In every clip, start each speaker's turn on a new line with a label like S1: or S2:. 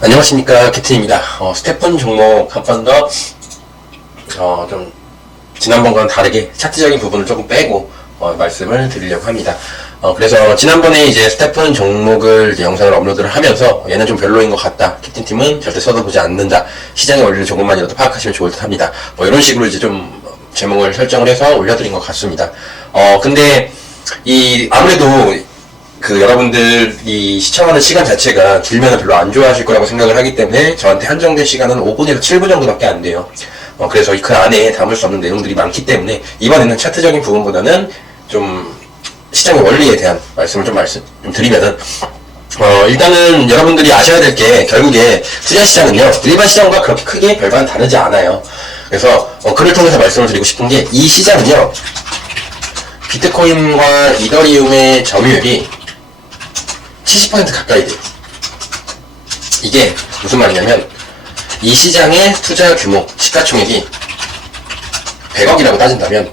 S1: 안녕하십니까 캡틴입니다. 어, 스테픈 종목 한 번 더, 어, 좀, 지난번과는 다르게 차트적인 부분을 조금 빼고, 어, 말씀을 드리려고 합니다. 어, 그래서 지난번에 이제 스테픈 종목을 이제 영상을 업로드를 하면서 얘는 좀 별로인 것 같다. 캡틴 팀은 절대 써다보지 않는다. 시장의 원리를 조금만이라도 파악하시면 좋을 듯 합니다. 뭐 이런 식으로 이제 좀 제목을 설정을 해서 올려드린 것 같습니다. 어, 근데 이, 아무래도 그 여러분들이 시청하는 시간 자체가 길면 별로 안 좋아하실 거라고 생각을 하기 때문에 저한테 한정된 시간은 5분에서 7분 정도밖에 안 돼요. 어, 그래서 그 안에 담을 수 없는 내용들이 많기 때문에 이번에는 차트적인 부분보다는 좀 시장의 원리에 대한 말씀을 좀 말씀 좀 드리면은 어, 일단은 여러분들이 아셔야 될 게 결국에 투자 시장은요 일반 시장과 그렇게 크게 별반 다르지 않아요. 그래서 어, 그를 통해서 말씀을 드리고 싶은 게 이 시장은요 비트코인과 이더리움의 점유율이 70% 가까이 돼요. 이게 무슨 말이냐면 이 시장의 투자 규모, 시가총액이 100억이라고 따진다면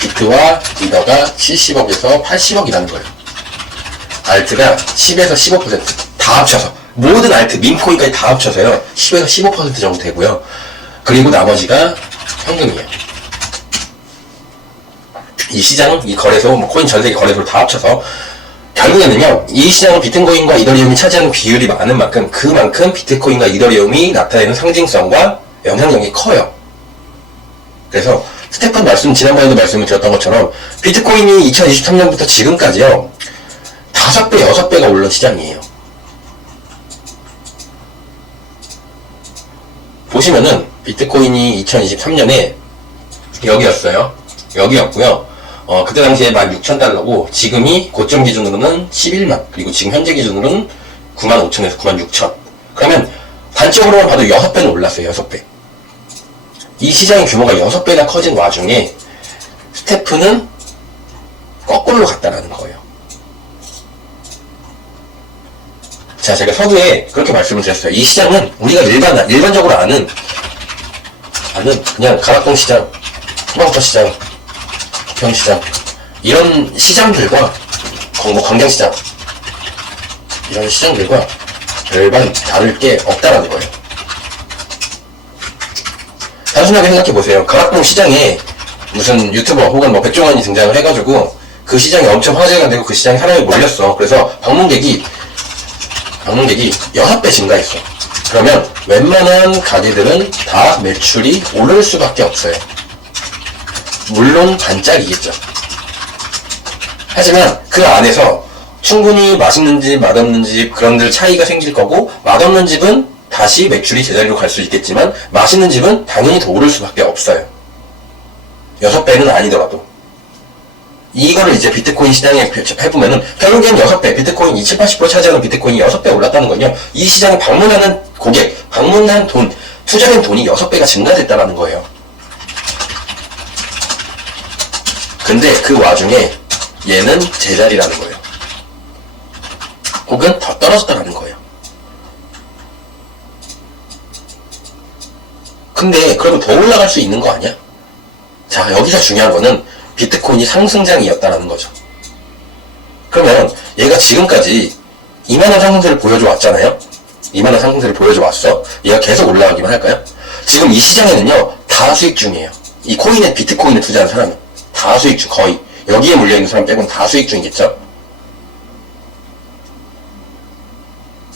S1: 비트와 이더가 70억에서 80억이라는 거예요. 알트가 10에서 15%다 합쳐서 모든 알트, 민코인까지 다 합쳐서요 10에서 15% 정도 되고요. 그리고 나머지가 현금이에요. 이 시장은 이 거래소, 뭐 코인 전 세계 거래소를 다 합쳐서 결국에는요, 이 시장은 비트코인과 이더리움이 차지하는 비율이 많은 만큼 그만큼 비트코인과 이더리움이 나타내는 상징성과 영향력이 커요. 그래서 스테판 말씀, 지난번에도 말씀을 드렸던 것처럼 비트코인이 2023년부터 지금까지요, 5배, 6배가 오른 시장이에요. 보시면은 비트코인이 2023년에 여기였어요. 여기였고요. 어, 그때 당시에 16,000달러고 지금이 고점 기준으로는 11만 그리고 지금 현재 기준으로는 9만 5천에서 9만 6천. 그러면 단적으로만 봐도 6배는 올랐어요 6배. 이 시장의 규모가 6배나 커진 와중에 스태프는 거꾸로 갔다라는 거예요. 자 제가 서두에 그렇게 말씀을 드렸어요. 이 시장은 우리가 일반, 일반적으로 아는 아는 그냥 가락동 시장 토마토 시장 부 평시장 이런 시장들과 뭐 광장시장 이런 시장들과 별반 다를 게 없다라는 거예요. 단순하게 생각해 보세요. 가락동 시장에 무슨 유튜버 혹은 뭐 백종원이 등장을 해가지고 그 시장이 엄청 화제가 되고 그 시장에 사람이 몰렸어. 그래서 방문객이 방문객이 6배 증가했어. 그러면 웬만한 가게들은 다 매출이 오를 수밖에 없어요. 물론 반짝이겠죠. 하지만 그 안에서 충분히 맛있는 집, 맛없는 집, 그런 들 차이가 생길 거고, 맛없는 집은 다시 매출이 제자리로 갈 수 있겠지만, 맛있는 집은 당연히 더 오를 수밖에 없어요. 여섯 배는 아니더라도. 이거를 이제 비트코인 시장에 해보면은, 결국엔 여섯 배 비트코인 20, 80% 차지하는 비트코인이 여섯 배 올랐다는 건요, 이 시장에 방문하는 고객, 방문한 돈, 투자된 돈이 여섯 배가 증가됐다는 거예요. 근데 그 와중에 얘는 제자리라는 거예요. 혹은 더 떨어졌다라는 거예요. 근데 그러면 더 올라갈 수 있는 거 아니야? 자, 여기서 중요한 거는 비트코인이 상승장이었다라는 거죠. 그러면 얘가 지금까지 2만원 상승세를 보여줘 왔잖아요? 2만원 상승세를 보여줘 왔어. 얘가 계속 올라가기만 할까요? 지금 이 시장에는요, 다 수익 중이에요. 이 코인에, 비트코인에 투자한 사람은. 다 수익 중, 거의. 여기에 물려있는 사람 빼고는 다 수익 중이겠죠?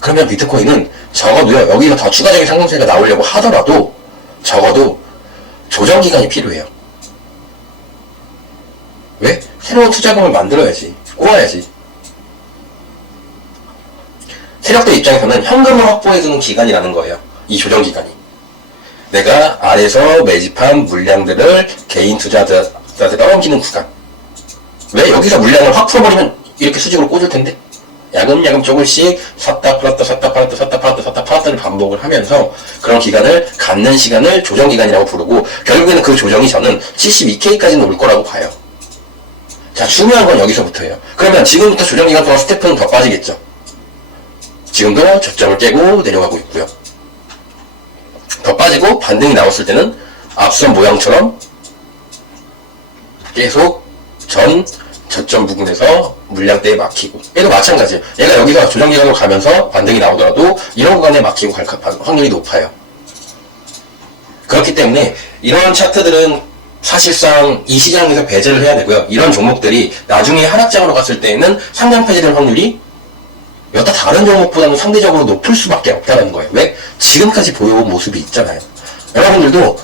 S1: 그러면 비트코인은 적어도요, 여기서 더 추가적인 상승세가 나오려고 하더라도, 적어도 조정 기간이 필요해요. 왜? 새로운 투자금을 만들어야지. 꼬아야지. 세력들 입장에서는 현금을 확보해주는 기간이라는 거예요. 이 조정 기간이. 내가 아래서 매집한 물량들을 개인 투자자 한테 떠넘기는 구간. 왜 여기서 물량을 확 풀어버리면 이렇게 수직으로 꽂을 텐데? 야금야금 조금씩 섰다 풀었다 섰다 팔았다 섰다 팔았다 섰다 팔았다를 반복을 하면서 그런 기간을 갖는 시간을 조정 기간이라고 부르고 결국에는 그 조정이 저는 72K까지는 올 거라고 봐요. 자, 중요한 건 여기서부터예요. 그러면 지금부터 조정 기간 동안 스태프는 더 빠지겠죠. 지금도 저점을 깨고 내려가고 있고요. 더 빠지고 반등이 나왔을 때는 앞선 모양처럼 계속 전 저점 부근에서 물량대에 막히고 얘도 마찬가지예요. 얘가 여기서 조정기간으로 가면서 반등이 나오더라도 이런 구간에 막히고 갈 가- 확률이 높아요. 그렇기 때문에 이런 차트들은 사실상 이 시장에서 배제를 해야 되고요. 이런 종목들이 나중에 하락장으로 갔을 때에는 상장 폐지될 확률이 여타 다른 종목보다는 상대적으로 높을 수밖에 없다는 거예요. 왜? 지금까지 보여온 모습이 있잖아요. 여러분들도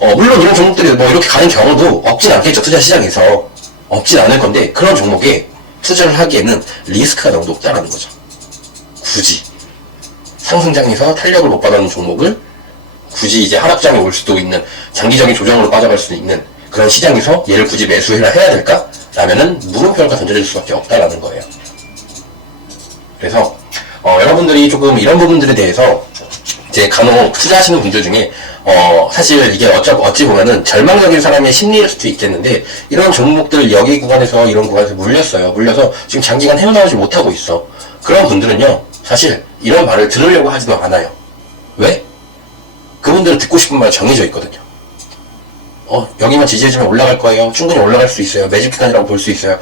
S1: 어, 물론 이런 종목들이 뭐 이렇게 가는 경우도 없진 않겠죠. 투자 시장에서 없진 않을 건데 그런 종목에 투자를 하기에는 리스크가 너무 높다는 거죠. 굳이 상승장에서 탄력을 못 받는 종목을 굳이 이제 하락장에 올 수도 있는 장기적인 조정으로 빠져갈 수 있는 그런 시장에서 얘를 굳이 매수해라 해야 될까? 라면은 물음표가 던져질 수밖에 없다라는 거예요. 그래서 어, 여러분들이 조금 이런 부분들에 대해서 이제 간혹 투자하시는 분들 중에 어, 사실 이게 어쩌, 어찌 보면은 절망적인 사람의 심리일 수도 있겠는데 이런 종목들 여기 구간에서 이런 구간에서 물렸어요. 물려서 지금 장기간 헤어나오지 못하고 있어. 그런 분들은요, 사실 이런 말을 들으려고 하지도 않아요. 왜? 그분들은 듣고 싶은 말 정해져 있거든요. 어, 여기만 지지해주면 올라갈 거예요. 충분히 올라갈 수 있어요. 매집 기간이라고 볼 수 있어요.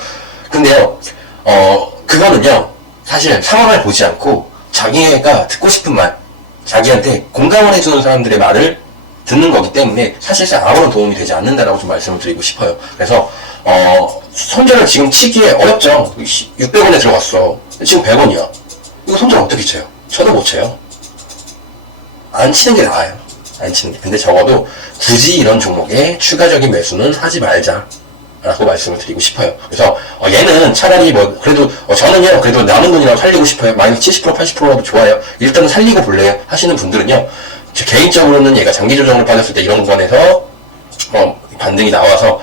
S1: 근데요, 어, 그거는요, 사실 상황을 보지 않고 자기가 듣고 싶은 말, 자기한테 공감을 해주는 사람들의 말을 듣는 거기 때문에 사실상 아무런 도움이 되지 않는다라고 좀 말씀을 드리고 싶어요. 그래서, 어, 손절을 지금 치기에 어렵죠. 600원에 들어갔어. 지금 100원이야. 이거 손절 어떻게 쳐요? 쳐도 못 쳐요. 안 치는 게 나아요. 안 치는 게. 근데 적어도 굳이 이런 종목에 추가적인 매수는 하지 말자. 라고 말씀을 드리고 싶어요. 그래서 어, 얘는 차라리 뭐 그래도 어, 저는요 그래도 남은 돈이라도 살리고 싶어요. 마이너스 70% 80%라도 좋아요. 일단은 살리고 볼래요 하시는 분들은요. 저 개인적으로는 얘가 장기 조정을 빠졌을 때 이런 구간에서 어, 반등이 나와서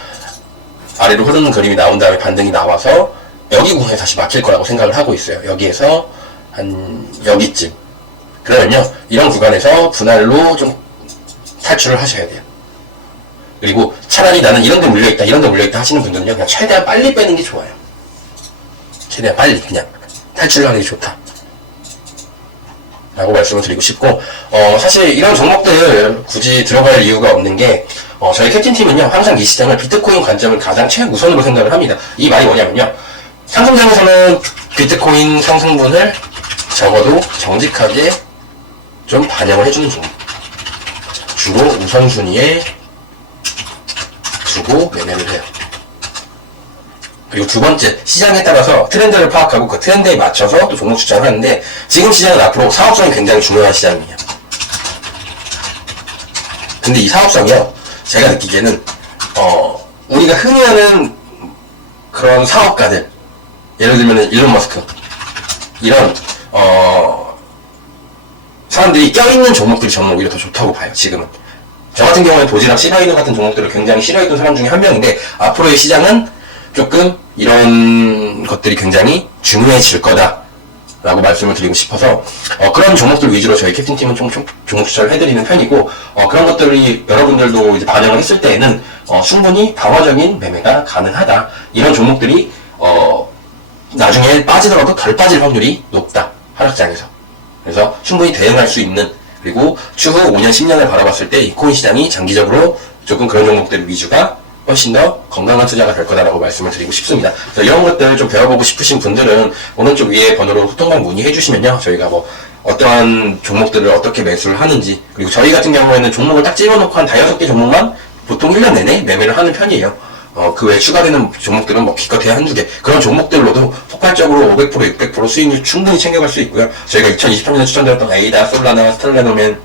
S1: 아래로 흐르는 그림이 나온 다음에 반등이 나와서 여기 구간에 다시 막힐 거라고 생각을 하고 있어요. 여기에서 한 여기쯤 그러면요, 이런 구간에서 분할로 좀 탈출을 하셔야 돼요. 그리고 차라리 나는 이런 데 물려있다, 이런 데 물려있다 하시는 분들은요, 그냥 최대한 빨리 빼는 게 좋아요. 최대한 빨리 그냥 탈출을 하는 게 좋다. 라고 말씀을 드리고 싶고, 어, 사실 이런 종목들 굳이 들어갈 이유가 없는 게, 어, 저희 캡틴팀은요, 항상 이 시장을 비트코인 관점을 가장 최우선으로 생각을 합니다. 이 말이 뭐냐면요, 상승장에서는 비트코인 상승분을 적어도 정직하게 좀 반영을 해주는 종목. 주로 우선순위에 두고 매매를 해요. 그리고 두 번째, 시장에 따라서 트렌드를 파악하고 그 트렌드에 맞춰서 또 종목 추천을 하는데 지금 시장은 앞으로 사업성이 굉장히 중요한 시장이에요. 근데 이 사업성이요, 제가 느끼기에는, 어, 우리가 흔히 하는 그런 사업가들, 예를 들면 일론 머스크, 이런, 어, 사람들이 껴있는 종목들이 저는 오히려 더 좋다고 봐요, 지금은. 저 같은 경우에 도지락 시바이너 같은 종목들을 굉장히 싫어했던 사람 중에 한 명인데, 앞으로의 시장은 조금 이런 것들이 굉장히 중요해질 거다. 라고 말씀을 드리고 싶어서, 어, 그런 종목들 위주로 저희 캡틴팀은 종목 추천을 해드리는 편이고, 어, 그런 것들이 여러분들도 이제 반영을 했을 때에는, 어, 충분히 방어적인 매매가 가능하다. 이런 종목들이, 어, 나중에 빠지더라도 덜 빠질 확률이 높다. 하락장에서. 그래서 충분히 대응할 수 있는 그리고 추후 5년, 10년을 바라봤을 때 이 코인 시장이 장기적으로 조금 그런 종목들 위주가 훨씬 더 건강한 투자가 될 거다라고 말씀을 드리고 싶습니다. 그래서 이런 것들 좀 배워보고 싶으신 분들은 오른쪽 위에 번호로 소통방 문의해 주시면요. 저희가 뭐 어떠한 종목들을 어떻게 매수를 하는지 그리고 저희 같은 경우에는 종목을 딱 찍어놓고 한 다여섯 개 종목만 보통 1년 내내 매매를 하는 편이에요. 어, 그 외에 추가되는 종목들은 뭐 기껏해야 한두 개. 그런 종목들로도 폭발적으로 500%, 600% 수익률 충분히 챙겨갈 수 있고요. 저희가 2023년에 추천드렸던 에이다, 솔라나, 스텔레노멘,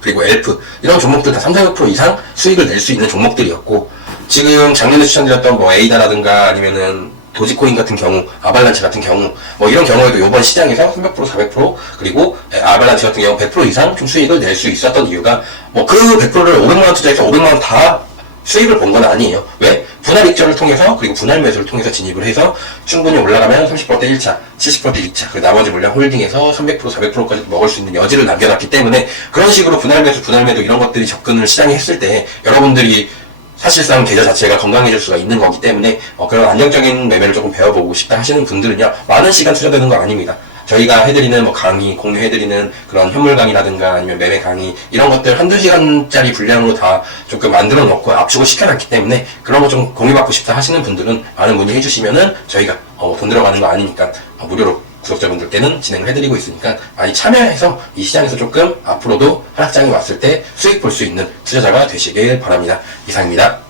S1: 그리고 엘프, 이런 종목들 다 3, 400% 이상 수익을 낼 수 있는 종목들이었고, 지금 작년에 추천드렸던 뭐 에이다라든가 아니면은 도지코인 같은 경우, 아발란치 같은 경우, 뭐 이런 경우에도 이번 시장에서 300%, 400% 그리고 아발란치 같은 경우 100% 이상 좀 수익을 낼 수 있었던 이유가 뭐 그 100%를 500만 원 투자해서 500만 원 다 수익을 본 건 아니에요. 왜? 분할 익절을 통해서 그리고 분할 매수를 통해서 진입을 해서 충분히 올라가면 30%대 1차, 70%대 2차, 그 나머지 물량 홀딩해서 300%, 400%까지 먹을 수 있는 여지를 남겨놨기 때문에 그런 식으로 분할 매수, 분할 매도 이런 것들이 접근을 시장에 했을 때 여러분들이 사실상 계좌 자체가 건강해질 수가 있는 거기 때문에 어, 그런 안정적인 매매를 조금 배워보고 싶다 하시는 분들은요 많은 시간 투자되는 거 아닙니다. 저희가 해드리는 뭐 강의, 공유해드리는 그런 현물 강의라든가 아니면 매매 강의 이런 것들 한두 시간짜리 분량으로 다 조금 만들어 놓고 압축을 시켜놨기 때문에 그런 거 좀 공유받고 싶다 하시는 분들은 많은 문의 해 주시면은 저희가 어, 돈 들어가는 거 아니니까 어, 무료로 구독자분들께는 진행을 해드리고 있으니까 많이 참여해서 이 시장에서 조금 앞으로도 하락장이 왔을 때 수익 볼 수 있는 투자자가 되시길 바랍니다. 이상입니다.